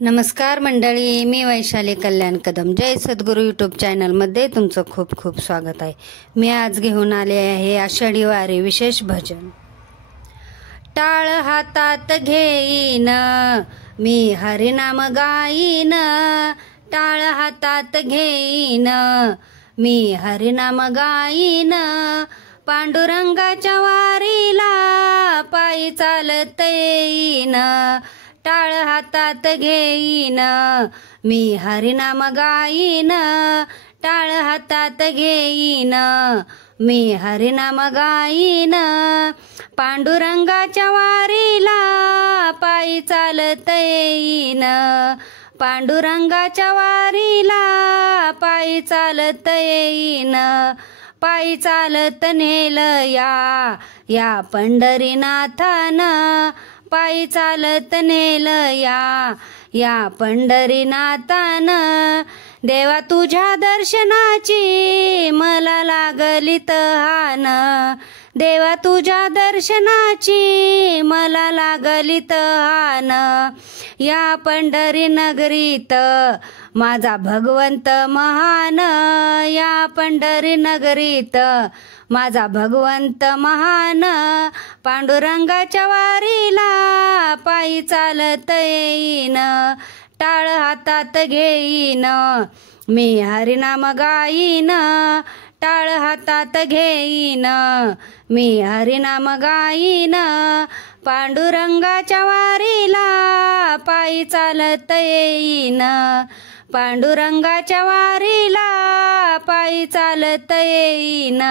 नमस्कार मंडळी, मी वैशाली कल्याण कदम. जय सद्गुरू यूट्यूब चॅनलमध्ये तुमचं खूप खूप स्वागत आहे. मी आज घेऊन आले आहे आषाढी वारी विशेष भजन. टाळ हातात घेईन मी हरिनाम गाईन, टाळ हातात घेईन मी हरिनाम गाईन, पांडुरंगाच्या वारीला पायी चालत येईन, टाळ हातात घेईन मी हरिनाम गाईन, टाळ हातात घेईन मी हरिनाम गाईन, पांडुरंगाच्या वारीला पायी चालत येईन, पांडुरंगाच्या वारीला पायी चालत येईन, पायी चालत नेलं या पंढरीनाथान, पायी चालत नेलं या पंढरीनाथान, देवा तुझ्या दर्शनाची मला लागली तहान, देवा तुझ्या दर्शनाची मला लागली तहान, या पंढरी नगरीत माझा भगवंत महान, या पंढरी नगरीत माझा भगवंत महान, पांडुरंगाच्या वारीला पायी चालत येईन, टाळ हातात घेईन मी हरिनाम गाईन, टाळ हातात घेईन मी हरिनाम गाईन, पांडुरंगाच्या वारीला पायी चालत येईन, पांडुरंगाच्या वारीला पायी चालत येईन,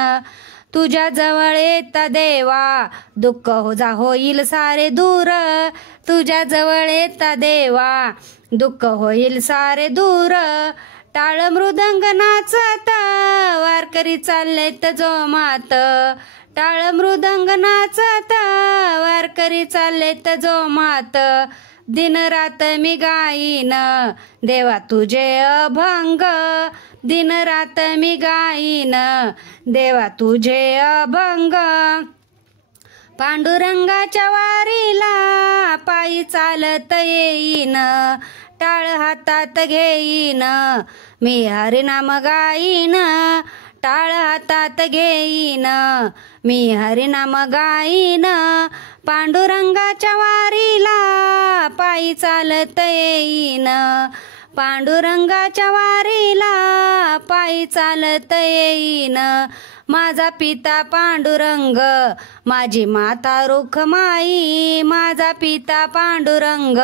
तुझ्या जवळ येता देवा दुःख होईल सारे दूर, तुझ्या जवळ येता देवा दुःख होईल सारे दूर, टाळ मृदंग नाचत वारकरी चाललेत जोमात, टाळ मृदंग नाचत वारकरी चाललेत जोमात, दिन रात मी गाईन देवा तुझे अभंग, दिन रात मी गाईन देवा तुझे अभंग, पांडुरंगाच्या वारीला पायी चालत येईन, टाळ हातात घेईन मी हरिनाम गाईन, टाळ हातात घेईन मी हरिनाम गाईन, पांडुरंगाच्या वारीला पायी चालत येईन, पांडुरंगाच्या वारीला पायी चालत येईन, माझा पिता पांडुरंग माझी माता रुखमाई, माझा पिता पांडुरंग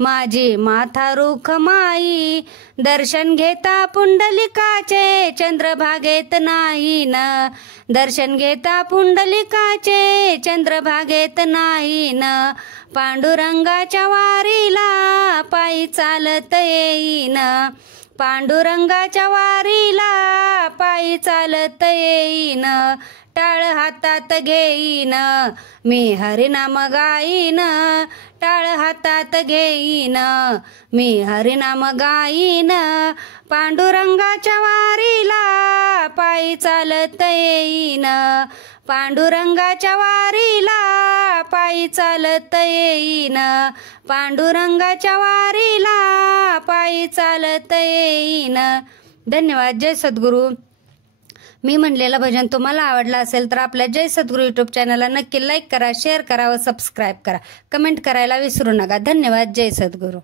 माझी माता रुखमाई, दर्शन घेता पुंडलिकाचे चंद्रभागेत नाही न, दर्शन घेता पुंडलिकाचे चंद्रभागेत नाही न, पांडुरंगाच्या वारीला पायी चालत येईन, पांडुरंगाच्या वारीला पायी चालत येईन, टाळ हातात घेईन मी हरिनाम गाईन, टाळ हातात घेईन मी हरिनाम गाईन, पांडुरंगाच्या वारीला पायी चालत येईन, पांडुरंगाच्या वारीला पायी चालत येईन, पांडुरंगाच्या वारीला पायी चालत येईन. धन्यवाद. जय सद्गुरू. मी म्हणलेलं भजन तुम्हाला आवडलं असेल तर आपल्या जय सद्गुरू यूट्यूब चॅनलला नक्की लाईक करा, शेअर करा व सबस्क्राईब करा. कमेंट करायला विसरू नका. धन्यवाद. जय सद्गुरू.